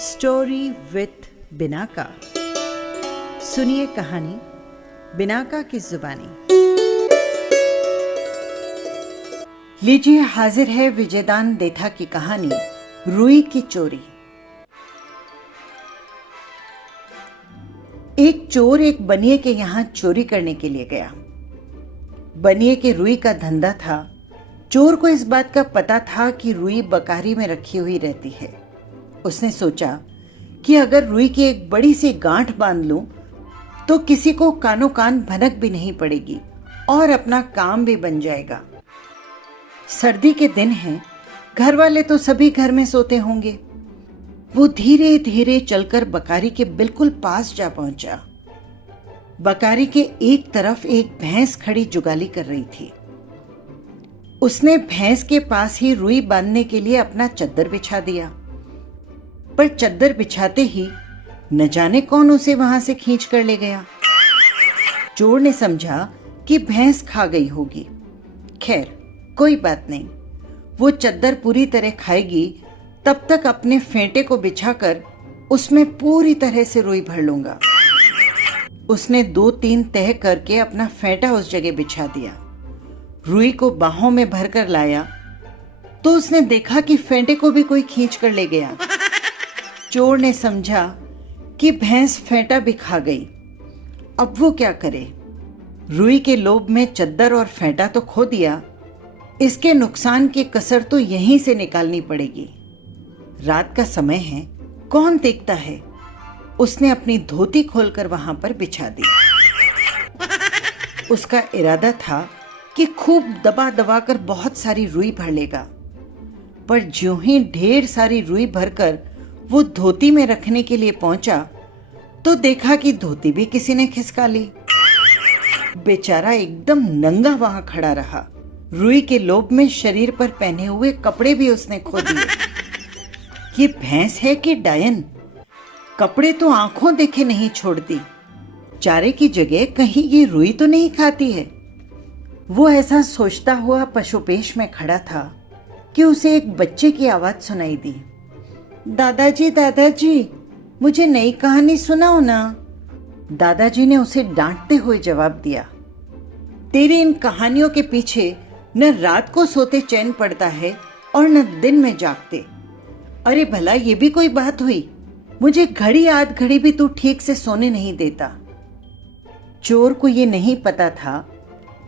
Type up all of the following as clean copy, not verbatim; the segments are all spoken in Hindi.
Story with Binaca. सुनिए कहानी बिनाका की जुबानी। लीजिए हाजिर है विजयदान देथा की कहानी रुई की चोरी। एक चोर एक बनिए के यहां चोरी करने के लिए गया। बनिए के रुई का धंधा था। चोर को इस बात का पता था कि रुई बकारी में रखी हुई रहती है। उसने सोचा कि अगर रुई की एक बड़ी सी गांठ बांध लूं तो किसी को कानो कान भनक भी नहीं पड़ेगी और अपना काम भी बन जाएगा। सर्दी के दिन हैं, घर वाले तो सभी घर में सोते होंगे। वो धीरे धीरे चलकर बकारी के बिल्कुल पास जा पहुंचा। बकारी के एक तरफ एक भैंस खड़ी जुगाली कर रही थी। उसने भैंस के पास ही रुई बांधने के लिए अपना चद्दर बिछा दिया, पर चद्दर बिछाते ही न जाने कौन उसे वहां से खींच कर ले गया। चोर ने समझा कि भैंस खा गई होगी। खैर कोई बात नहीं, वो चद्दर पूरी तरह खाएगी, तब तक अपने फेंटे को बिछाकर उसमें पूरी तरह से रुई भर लूंगा। उसने 2-3 तह करके अपना फेंटा उस जगह बिछा दिया। रुई को बाहों में भरकर लाया तो उसने देखा कि फेंटे को भी कोई खींच कर ले गया। चोर ने समझा कि भैंस फेंटा भी खा गई। अब वो क्या करे? रुई के लोभ में चद्दर और फेंटा तो खो दिया, इसके नुकसान की कसर तो यहीं से निकालनी पड़ेगी। रात का समय है, कौन देखता है? उसने अपनी धोती खोलकर वहां पर बिछा दी। उसका इरादा था कि खूब दबा दबा कर बहुत सारी रुई भर लेगा, पर ज्यों ही ढेर सारी रुई भरकर वो धोती में रखने के लिए पहुंचा तो देखा कि धोती भी किसी ने खिसका ली। बेचारा एकदम नंगा वहां खड़ा रहा। रुई के लोभ में शरीर पर पहने हुए कपड़े भी उसने खो दिए। ये भैंस है कि डायन? कपड़े तो आंखों देखे नहीं छोड़ती, चारे की जगह कहीं ये रुई तो नहीं खाती है। वो ऐसा सोचता हुआ पशुपेश में खड़ा था कि उसे एक बच्चे की आवाज सुनाई दी। दादाजी दादाजी, मुझे नई कहानी सुनाओ ना। दादाजी ने उसे डांटते हुए जवाब दिया, तेरी इन कहानियों के पीछे न रात को सोते चैन पड़ता है और न दिन में जागते। अरे भला ये भी कोई बात हुई? मुझे घड़ी आध घड़ी भी तू ठीक से सोने नहीं देता। चोर को ये नहीं पता था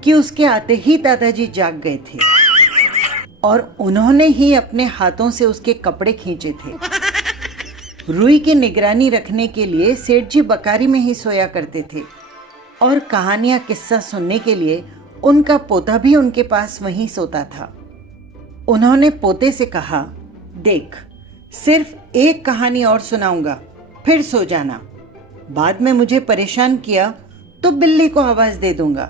कि उसके आते ही दादाजी जाग गए थे और उन्होंने ही अपने हाथों से उसके कपड़े खींचे थे। रुई की निगरानी रखने के लिए सेठ जी बकारी में ही सोया करते थे और कहानियां किस्सा सुनने के लिए उनका पोता भी उनके पास वहीं सोता था। उन्होंने पोते से कहा, देख, सिर्फ एक कहानी और सुनाऊंगा, फिर सो जाना। बाद में मुझे परेशान किया तो बिल्ली को आवाज दे दूंगा।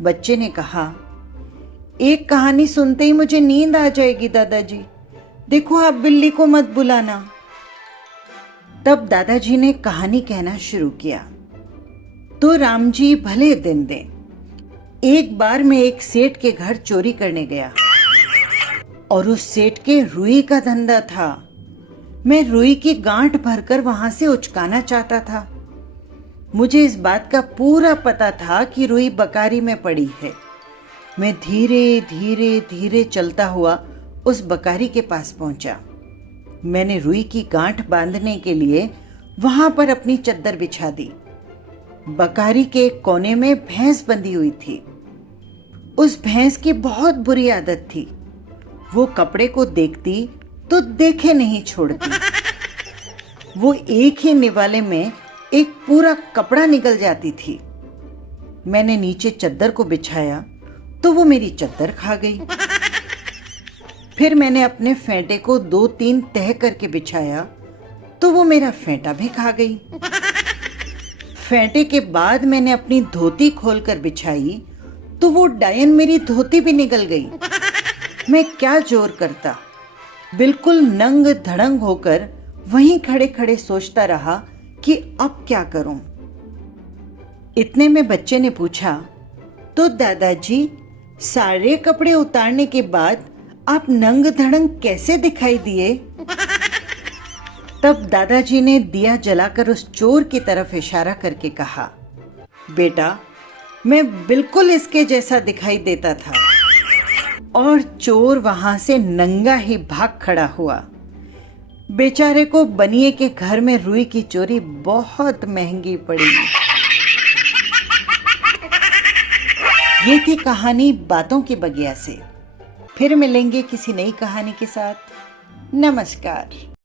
बच्चे ने कहा, एक कहानी सुनते ही मुझे नींद आ जाएगी दादाजी, देखो आप बिल्ली को मत बुलाना। तब दादाजी ने कहानी कहना शुरू किया। तो राम जी भले दिन दें, एक बार मैं एक सेठ के घर चोरी करने गया और उस सेठ के रुई का धंधा था। मैं रुई की गांठ भरकर वहां से उचकाना चाहता था। मुझे इस बात का पूरा पता था कि रुई बकारी में पड़ी है। मैं धीरे धीरे धीरे चलता हुआ उस बकारी के पास पहुंचा। मैंने रुई की गांठ बांधने के लिए वहां पर अपनी चद्दर बिछा दी। बकारी के एक कोने में भैंस बंधी हुई थी। उस भैंस की बहुत बुरी आदत थी, वो कपड़े को देखती तो देखे नहीं छोड़ती। वो एक ही निवाले में एक पूरा कपड़ा निकल जाती थी। मैंने नीचे चद्दर को बिछाया तो वो मेरी चद्दर खा गई। फिर मैंने अपने फेंटे को 2-3 तह करके बिछाया तो वो मेरा फेंटा भी खा गई। फेंटे के बाद मैंने अपनी धोती खोलकर बिछाई तो वो डायन मेरी धोती भी निगल गई। मैं क्या जोर करता? बिल्कुल नंग धड़ंग होकर वहीं खड़े खड़े सोचता रहा कि अब क्या करूं। इतने में बच्चे ने पूछा, तो दादाजी, सारे कपड़े उतारने के बाद आप नंग धड़ंग कैसे दिखाई दिए? तब दादाजी ने दिया जलाकर उस चोर की तरफ इशारा करके कहा, बेटा, मैं बिल्कुल इसके जैसा दिखाई देता था। और चोर वहां से नंगा ही भाग खड़ा हुआ। बेचारे को बनिए के घर में रुई की चोरी बहुत महंगी पड़ी। ये थी कहानी बातों की बगिया से। फिर मिलेंगे किसी नई कहानी के साथ। नमस्कार।